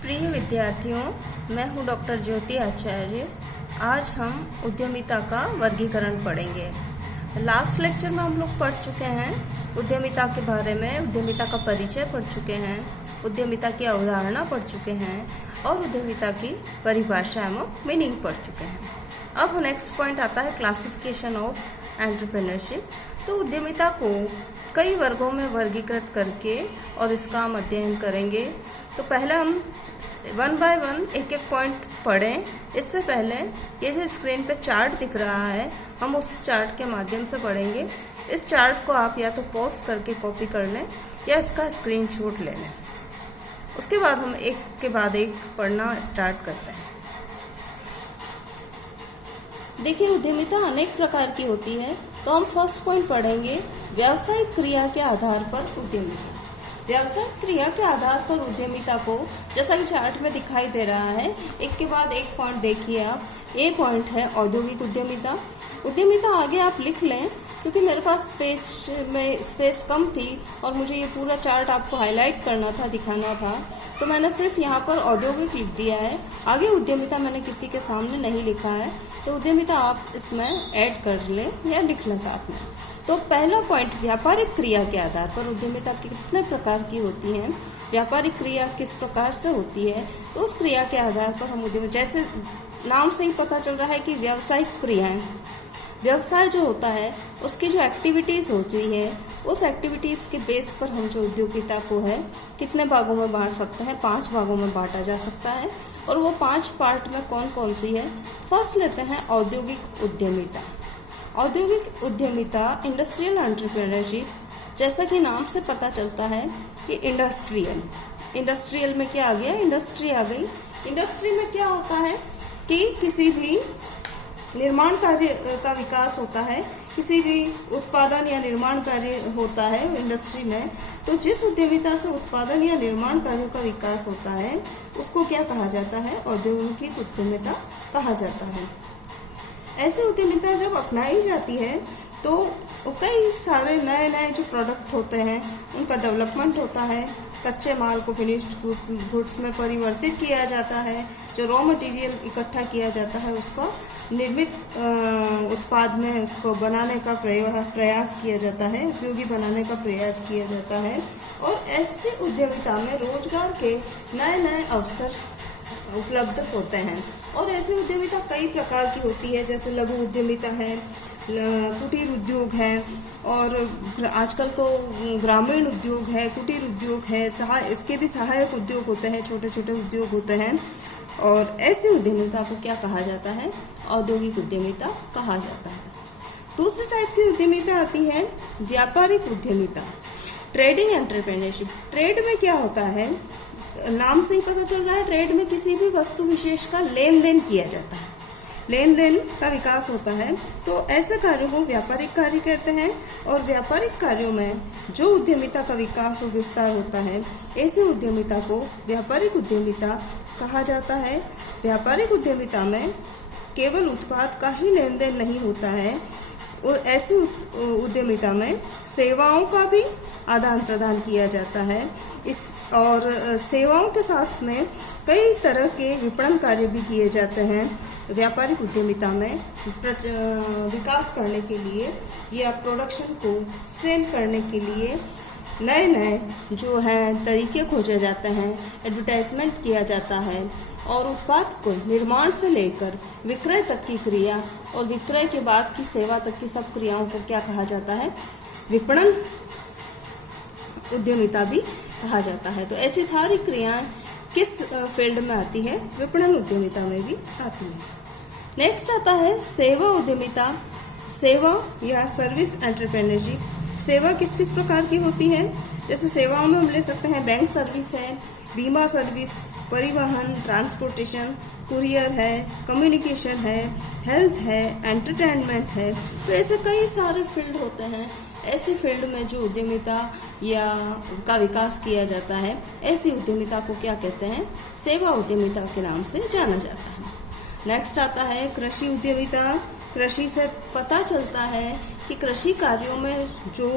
प्रिय विद्यार्थियों, मैं हूं डॉक्टर ज्योति आचार्य। आज हम उद्यमिता का वर्गीकरण पढ़ेंगे। लास्ट लेक्चर में हम लोग पढ़ चुके हैं उद्यमिता के बारे में, उद्यमिता का परिचय पढ़ चुके हैं, उद्यमिता की अवधारणा पढ़ चुके हैं और उद्यमिता की परिभाषा एवं मीनिंग पढ़ चुके हैं। अब नेक्स्ट पॉइंट आता है क्लासिफिकेशन ऑफ एंटरप्रेन्योरशिप। तो उद्यमिता को कई वर्गों में वर्गीकृत करके और इसका हम अध्ययन करेंगे। तो पहले हम वन बाय वन एक एक पॉइंट पढ़ें। इससे पहले ये जो स्क्रीन पे चार्ट दिख रहा है, हम उस चार्ट के माध्यम से पढ़ेंगे। इस चार्ट को आप या तो पॉज करके कॉपी कर लें या इसका स्क्रीनशॉट ले लें। उसके बाद हम एक के बाद एक पढ़ना स्टार्ट करते हैं। देखिए, उद्यमिता अनेक प्रकार की होती है। तो हम फर्स्ट पॉइंट पढ़ेंगे व्यावसायिक क्रिया के आधार पर उद्यमिता। व्यावसायिक क्रिया के आधार पर उद्यमिता को, जैसा कि चार्ट में दिखाई दे रहा है, एक के बाद एक पॉइंट देखिए आप। ए पॉइंट है औद्योगिक उद्यमिता। उद्यमिता आगे आप लिख लें, क्योंकि मेरे पास पेज में स्पेस कम थी और मुझे ये पूरा चार्ट आपको हाईलाइट करना था, दिखाना था, तो मैंने सिर्फ यहाँ पर औद्योगिक लिख दिया है। आगे उद्यमिता मैंने किसी के सामने नहीं लिखा है, तो उद्यमिता आप इसमें ऐड कर लें या लिख लें साथ में। तो पहला पॉइंट, व्यापारिक क्रिया के आधार पर उद्यमिता कितने प्रकार की होती है, व्यापारिक क्रिया किस प्रकार से होती है, तो उस क्रिया के आधार पर हम उद्यमिता, जैसे नाम से ही पता चल रहा है कि व्यावसायिक क्रियाएं, व्यवसाय जो होता है उसकी जो एक्टिविटीज़ होती है, उस एक्टिविटीज़ के बेस पर हम जो उद्यमिता को है कितने भागों में बांट सकते हैं, 5 भागों में बांटा जा सकता है। और वो 5 पार्ट में कौन कौन सी है। फर्स्ट लेते हैं औद्योगिक उद्यमिता। औद्योगिक उद्यमिता, इंडस्ट्रियल एंटरप्रेन्योरशिप, जैसा कि नाम से पता चलता है कि इंडस्ट्रियल में क्या आ गया, इंडस्ट्री आ गई। इंडस्ट्री में क्या होता है कि किसी भी निर्माण कार्य का विकास होता है, किसी भी उत्पादन या निर्माण कार्य होता है इंडस्ट्री में। तो जिस उद्यमिता से उत्पादन या निर्माण कार्यों का विकास होता है उसको क्या कहा जाता है, औद्योगिक उद्यमिता कहा जाता है। ऐसे उद्यमिता जब अपनाई जाती है तो कई सारे नए नए जो प्रोडक्ट होते हैं उनका डेवलपमेंट होता है, कच्चे माल को फिनिश्ड गुड्स में परिवर्तित किया जाता है, जो रॉ मटेरियल इकट्ठा किया जाता है उसको निर्मित उत्पाद में उसको बनाने का प्रयास किया जाता है, उपयोगी बनाने का प्रयास किया जाता है। और ऐसी उद्यमिता में रोजगार के नए नए अवसर उपलब्ध होते हैं। और ऐसी उद्यमिता कई प्रकार की होती है, जैसे लघु उद्यमिता है, कुटीर उद्योग है, और आजकल तो ग्रामीण उद्योग है, कुटीर उद्योग है, इसके भी सहायक उद्योग होते हैं, छोटे छोटे उद्योग होते हैं। और ऐसी उद्यमिता को क्या कहा जाता है, औद्योगिक उद्यमिता कहा जाता है। दूसरी टाइप की उद्यमिता आती है व्यापारिक उद्यमिता, ट्रेडिंग एंटरप्रेन्योरशिप। ट्रेड में क्या होता है, नाम से ही पता चल रहा है, ट्रेड में किसी भी वस्तु विशेष का लेन देन किया जाता है, लेन देन का विकास होता है। तो ऐसे कार्यों को व्यापारिक कार्य कहते हैं। और व्यापारिक कार्यों में जो उद्यमिता का विकास और विस्तार होता है, ऐसी उद्यमिता को व्यापारिक उद्यमिता कहा जाता है। व्यापारिक उद्यमिता में केवल उत्पाद का ही लेन देन नहीं होता है, ऐसी उद्यमिता में सेवाओं का भी आदान प्रदान किया जाता है। और सेवाओं के साथ में कई तरह के विपणन कार्य भी किए जाते हैं व्यापारिक उद्यमिता में, विकास करने के लिए या प्रोडक्शन को सेल करने के लिए नए नए जो हैं तरीके खोजे जाते हैं, एडवर्टाइजमेंट किया जाता है। और उत्पाद को निर्माण से लेकर विक्रय तक की क्रिया और विक्रय के बाद की सेवा तक की सब क्रियाओं को क्या कहा जाता है, विपणन उद्यमिता भी कहा जाता है। तो ऐसी सारी क्रियाएं किस फील्ड में आती है, विपणन उद्यमिता में भी आती है। नेक्स्ट आता है सेवा उद्यमिता, सेवा या सर्विस एंटरप्रेन्योरशिप। सेवा किस किस प्रकार की होती है, जैसे सेवाओं में हम ले सकते हैं बैंक सर्विस है, बीमा सर्विस, परिवहन, ट्रांसपोर्टेशन, कुरियर है, कम्युनिकेशन है, हेल्थ है, एंटरटेनमेंट है। तो ऐसे कई सारे फील्ड होते हैं। ऐसी फील्ड में जो उद्यमिता या का विकास किया जाता है, ऐसी उद्यमिता को क्या कहते हैं, सेवा उद्यमिता के नाम से जाना जाता है। नेक्स्ट आता है कृषि उद्यमिता। कृषि से पता चलता है कि कृषि कार्यों में जो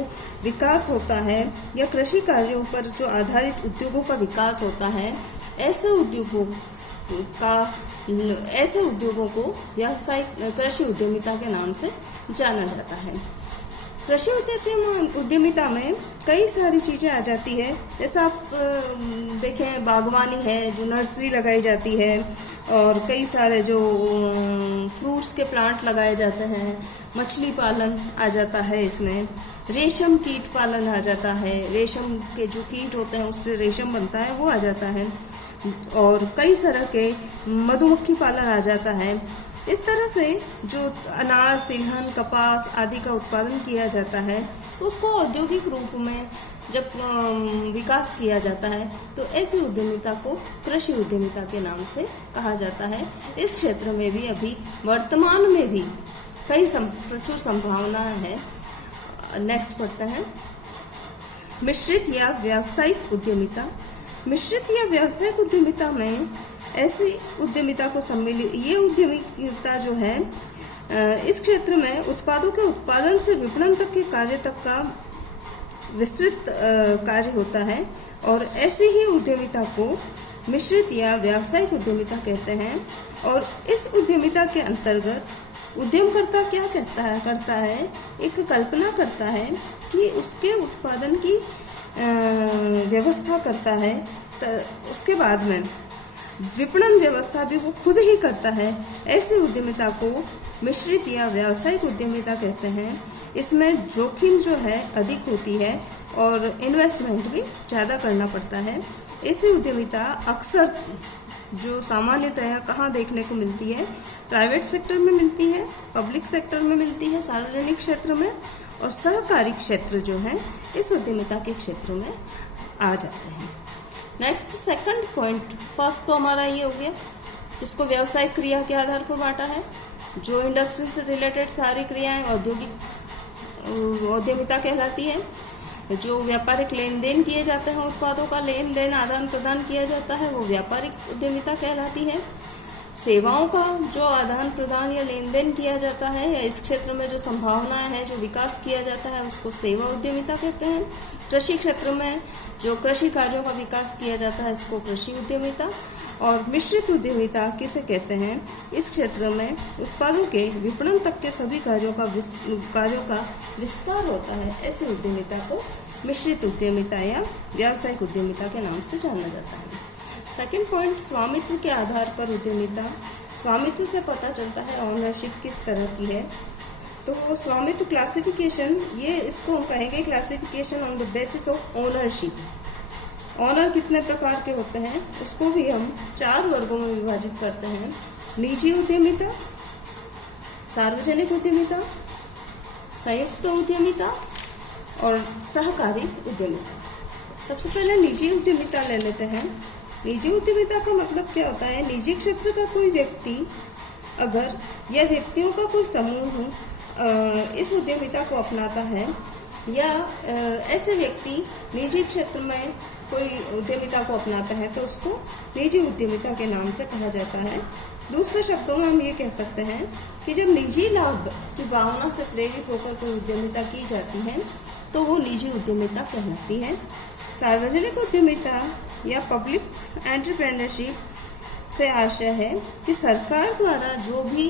विकास होता है या कृषि कार्यों पर जो आधारित उद्योगों का विकास होता है, ऐसे उद्योगों को व्यावसायिक कृषि उद्यमिता के नाम से जाना जाता है। कृषि उद्यमिता में कई सारी चीज़ें आ जाती है। जैसे आप देखें, बागवानी है, जो नर्सरी लगाई जाती है, और कई सारे जो फ्रूट्स के प्लांट लगाए जाते हैं, मछली पालन आ जाता है, इसमें रेशम कीट पालन आ जाता है, रेशम के जो कीट होते हैं उससे रेशम बनता है वो आ जाता है, और कई तरह के मधुमक्खी पालन आ जाता है। इस तरह से जो अनाज, तिलहन, कपास आदि का उत्पादन किया जाता है उसको औद्योगिक रूप में जब विकास किया जाता है तो ऐसी उद्यमिता को कृषि उद्यमिता के नाम से कहा जाता है। इस क्षेत्र में भी अभी वर्तमान में भी प्रचुर संभावनाएं हैं। नेक्स्ट पढ़ते हैं, मिश्रित या व्यावसायिक उद्यमिता। मिश्रित या व्यावसायिक उद्यमिता में ऐसी उद्यमिता को सम्मिलित, ये उद्यमिता जो है इस क्षेत्र में उत्पादों के उत्पादन से विपणन तक के कार्य तक का विस्तृत कार्य होता है, और ऐसी ही उद्यमिता को मिश्रित या व्यावसायिक उद्यमिता कहते हैं। और इस उद्यमिता के अंतर्गत उद्यमकर्ता क्या करता है, एक कल्पना करता है कि उसके उत्पादन की व्यवस्था करता है, उसके बाद में विपणन व्यवस्था भी वो खुद ही करता है। ऐसी उद्यमिता को मिश्रित या व्यावसायिक उद्यमिता कहते हैं। इसमें जोखिम जो है अधिक होती है और इन्वेस्टमेंट भी ज़्यादा करना पड़ता है। ऐसी उद्यमिता अक्सर जो सामान्यतः कहाँ देखने को मिलती है, प्राइवेट सेक्टर में मिलती है, पब्लिक सेक्टर में मिलती है, सार्वजनिक क्षेत्र में, और सहकारी क्षेत्र जो है इस उद्यमिता के क्षेत्र में आ जाते हैं। नेक्स्ट सेकंड पॉइंट, फर्स्ट तो हमारा ये हो गया जिसको व्यावसायिक क्रिया के आधार पर बांटा है, जो इंडस्ट्री से रिलेटेड सारी क्रियाएं औद्योगिक उद्यमिता कहलाती है। जो व्यापारिक लेन देन किए जाते हैं, उत्पादों का लेन देन आदान प्रदान किया जाता है, वो व्यापारिक उद्यमिता कहलाती है। सेवाओं का जो आदान प्रदान या लेन देन किया जाता है, या इस क्षेत्र में जो संभावनाएं हैं, जो विकास किया जाता है, उसको सेवा उद्यमिता कहते हैं। कृषि क्षेत्र में जो कृषि कार्यों का विकास किया जाता है, इसको कृषि उद्यमिता। और मिश्रित उद्यमिता किसे कहते हैं, इस क्षेत्र में उत्पादों के विपणन तक के सभी कार्यों का विस्तार होता है। ऐसी उद्यमिता को मिश्रित उद्यमिता या व्यावसायिक उद्यमिता के नाम से जाना जाता है। सेकंड पॉइंट, स्वामित्व के आधार पर उद्यमिता। स्वामित्व से पता चलता है ऑनरशिप किस तरह की है। तो स्वामित्व क्लासिफिकेशन, ये इसको हम कहेंगे classification on the basis of ownership. Owner कितने प्रकार के होते हैं उसको भी हम 4 वर्गों में विभाजित करते हैं। निजी उद्यमिता, सार्वजनिक उद्यमिता, संयुक्त उद्यमिता और सहकारी उद्यमिता। सबसे पहले निजी उद्यमिता ले लेते हैं। निजी उद्यमिता का मतलब क्या होता है, निजी क्षेत्र का कोई व्यक्ति अगर या व्यक्तियों का कोई समूह इस उद्यमिता को अपनाता है, या ऐसे व्यक्ति निजी क्षेत्र में कोई उद्यमिता को अपनाता है तो उसको निजी उद्यमिता के नाम से कहा जाता है। दूसरे शब्दों में हम ये कह सकते हैं कि जब निजी लाभ की भावना से प्रेरित होकर कोई उद्यमिता की जाती है तो वो निजी उद्यमिता कहलाती है। सार्वजनिक उद्यमिता या पब्लिक एंटरप्रेन्योरशिप से आशय है कि सरकार द्वारा जो भी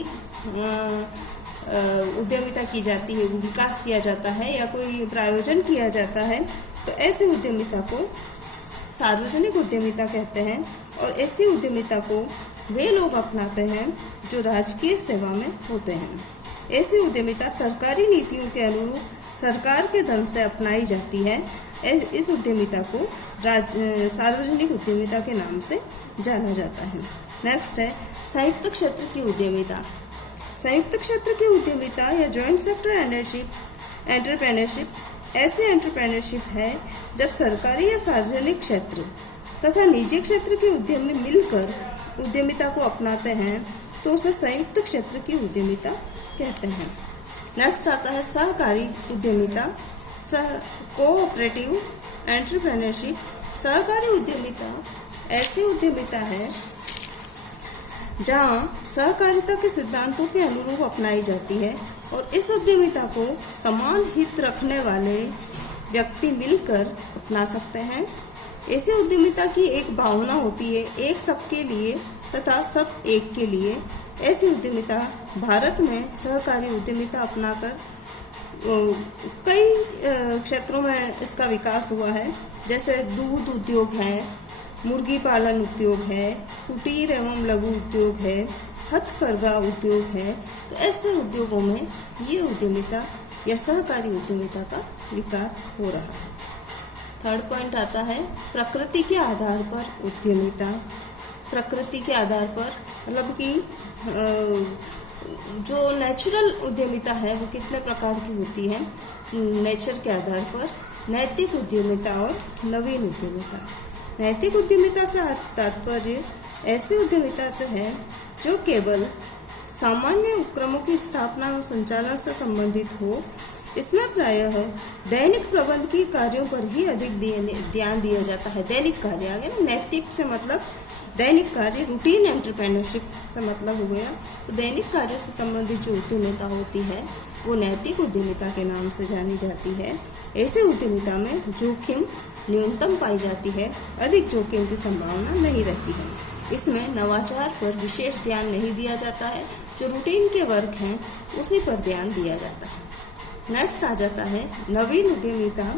उद्यमिता की जाती है, विकास किया जाता है या कोई प्रायोजन किया जाता है, तो ऐसी उद्यमिता को सार्वजनिक उद्यमिता कहते हैं। और ऐसी उद्यमिता को वे लोग अपनाते हैं जो राजकीय सेवा में होते हैं। ऐसी उद्यमिता सरकारी नीतियों के अनुरूप सरकार के धन से अपनाई जाती है। इस उद्यमिता को सार्वजनिक उद्यमिता के नाम से जाना जाता है। नेक्स्ट है संयुक्त क्षेत्र की उद्यमिता। संयुक्त क्षेत्र की उद्यमिता या जॉइंट सेक्टर एंटरप्रेन्योरशिप ऐसी एंटरप्रेन्योरशिप है जब सरकारी या सार्वजनिक क्षेत्र तथा निजी क्षेत्र के उद्यमी मिलकर उद्यमिता को अपनाते हैं तो उसे संयुक्त क्षेत्र की उद्यमिता कहते हैं। नेक्स्ट आता है सहकारी उद्यमिता, कोऑपरेटिव एंटरप्रेन्योरशिप। सहकारी उद्यमिता ऐसी उद्यमिता है जहां सहकारिता के सिद्धांतों के अनुरूप अपनाई जाती है और इस उद्यमिता को समान हित रखने वाले व्यक्ति मिलकर अपना सकते हैं। ऐसी उद्यमिता की एक भावना होती है, एक सबके लिए तथा सब एक के लिए। ऐसी उद्यमिता भारत में सहकारी उद्यमिता अपनाकर कई क्षेत्रों में इसका विकास हुआ है, जैसे दूध उद्योग है, मुर्गी पालन उद्योग है, कुटीर एवं लघु उद्योग है, हथकरघा उद्योग है। तो ऐसे उद्योगों में ये उद्यमिता या सहकारी उद्यमिता का विकास हो रहा है। थर्ड पॉइंट आता है प्रकृति के आधार पर उद्यमिता। प्रकृति के आधार पर मतलब कि जो नेचुरल उद्यमिता है वो कितने प्रकार की होती है। नेचर के आधार पर नैतिक उद्यमिता और नवीन उद्यमिता। नैतिक उद्यमिता से तात्पर्य ऐसी उद्यमिता से है जो केवल सामान्य उपक्रमों की स्थापना और संचालन से संबंधित हो। इसमें प्रायः दैनिक प्रबंधकीय कार्यों पर ही अधिक ध्यान दिया जाता है। दैनिक कार्य आ गया, नैतिक से मतलब दैनिक कार्य, रूटीन एंटरप्रेन्योरशिप से मतलब हो गया। तो दैनिक कार्यों से संबंधित जो उद्यमिता होती है वो नैतिक उद्यमिता के नाम से जानी जाती है। ऐसे उद्यमिता में जोखिम न्यूनतम पाई जाती है, अधिक जोखिम की संभावना नहीं रहती है। इसमें नवाचार पर विशेष ध्यान नहीं दिया जाता है, जो रूटीन के वर्क हैं उसी पर ध्यान दिया जाता है। नेक्स्ट आ जाता है नवीन उद्यमिता,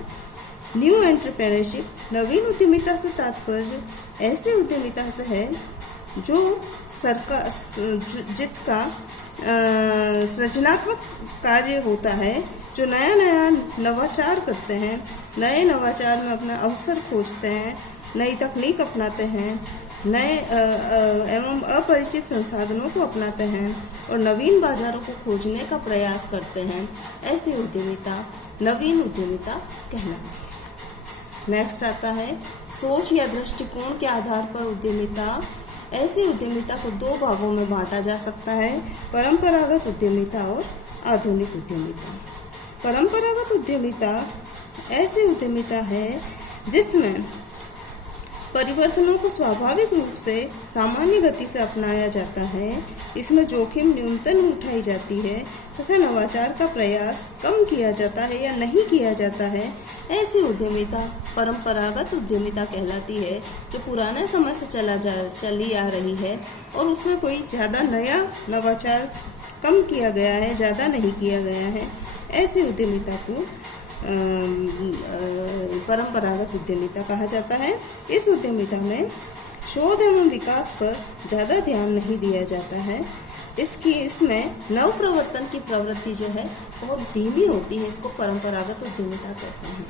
न्यू एंटरप्रेन्योरशिप। नवीन उद्यमिता से तात्पर्य ऐसे उद्यमिता से है जो सरकार जिसका सृजनात्मक कार्य होता है, जो नया नया नवाचार करते हैं, नए नवाचार में अपना अवसर खोजते हैं, नई तकनीक अपनाते हैं, नए एवं अपरिचित संसाधनों को अपनाते हैं और नवीन बाजारों को खोजने का प्रयास करते हैं। ऐसी उद्यमिता नवीन उद्यमिता कहलाती है। नेक्स्ट आता है सोच या दृष्टिकोण के आधार पर उद्यमिता। ऐसी उद्यमिता को दो भागों में बांटा जा सकता है, परंपरागत उद्यमिता और आधुनिक उद्यमिता। परंपरागत उद्यमिता ऐसी उद्यमिता है जिसमें परिवर्तनों को स्वाभाविक रूप से सामान्य गति से अपनाया जाता है। इसमें जोखिम न्यूनतम उठाई जाती है तथा नवाचार का प्रयास कम किया जाता है या नहीं किया जाता है। ऐसी उद्यमिता परंपरागत उद्यमिता कहलाती है, जो पुराने समय से चली आ रही है और उसमें कोई ज़्यादा नया नवाचार कम किया गया है, ज़्यादा नहीं किया गया है। ऐसी उद्यमिता को परंपरागत उद्यमिता कहा जाता है। इस उद्यमिता में शोध एवं विकास पर ज़्यादा ध्यान नहीं दिया जाता है। इसमें नव प्रवर्तन की प्रवृत्ति जो है बहुत धीमी होती है। इसको परंपरागत उद्यमिता कहते हैं।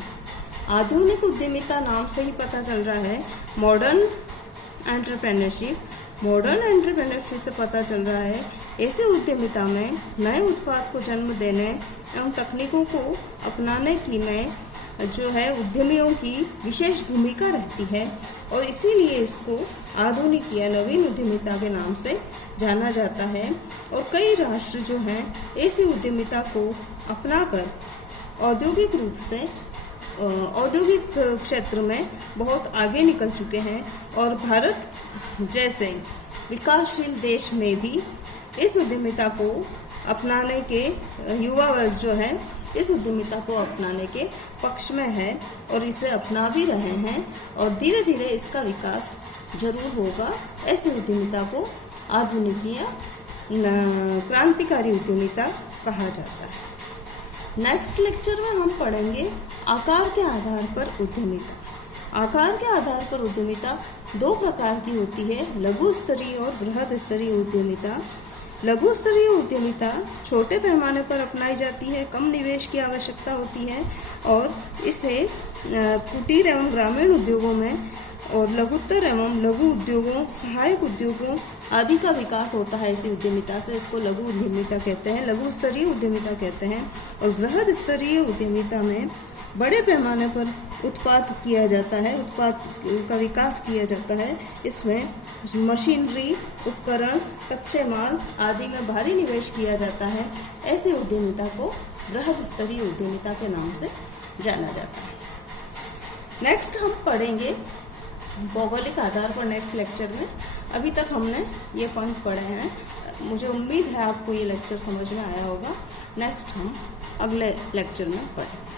आधुनिक उद्यमिता नाम से ही पता चल रहा है, मॉडर्न एंटरप्रेन्योरशिप से पता चल रहा है। ऐसे उद्यमिता में नए उत्पाद को जन्म देने एवं तकनीकों को अपनाने की में जो है उद्यमियों की विशेष भूमिका रहती है और इसीलिए इसको आधुनिक या नवीन उद्यमिता के नाम से जाना जाता है। और कई राष्ट्र जो हैं ऐसी उद्यमिता को अपनाकर औद्योगिक रूप से औद्योगिक क्षेत्र में बहुत आगे निकल चुके हैं और भारत जैसे विकासशील देश में भी इस उद्यमिता को अपनाने के युवा वर्ग जो है इस उद्यमिता को अपनाने के पक्ष में है और इसे अपना भी रहे हैं और धीरे धीरे इसका विकास जरूर होगा। ऐसी उद्यमिता को आधुनिक या क्रांतिकारी उद्यमिता कहा जाता है। नेक्स्ट लेक्चर में हम पढ़ेंगे आकार के आधार पर उद्यमिता। आकार के आधार पर उद्यमिता दो प्रकार की होती है, लघु स्तरीय और बृहद स्तरीय उद्यमिता। लघु स्तरीय उद्यमिता छोटे पैमाने पर अपनाई जाती है, कम निवेश की आवश्यकता होती है और इसे कुटीर एवं ग्रामीण उद्योगों में और लघुत्तर एवं लघु उद्योगों, सहायक उद्योगों आदि का विकास होता है। इसी उद्यमिता से इसको लघु उद्यमिता कहते हैं, लघु स्तरीय उद्यमिता कहते हैं। और बृहद स्तरीय उद्यमिता में बड़े पैमाने पर उत्पाद किया जाता है, उत्पाद का विकास किया जाता है। इसमें मशीनरी, उपकरण, कच्चे माल आदि में भारी निवेश किया जाता है। ऐसे उद्यमिता को बृहद स्तरीय उद्यमिता के नाम से जाना जाता है। नेक्स्ट हम पढ़ेंगे भौगोलिक आधार पर नेक्स्ट लेक्चर में। अभी तक हमने ये पॉइंट पढ़े हैं, मुझे उम्मीद है आपको ये लेक्चर समझ में आया होगा। नेक्स्ट हम अगले लेक्चर में पढ़ेंगे।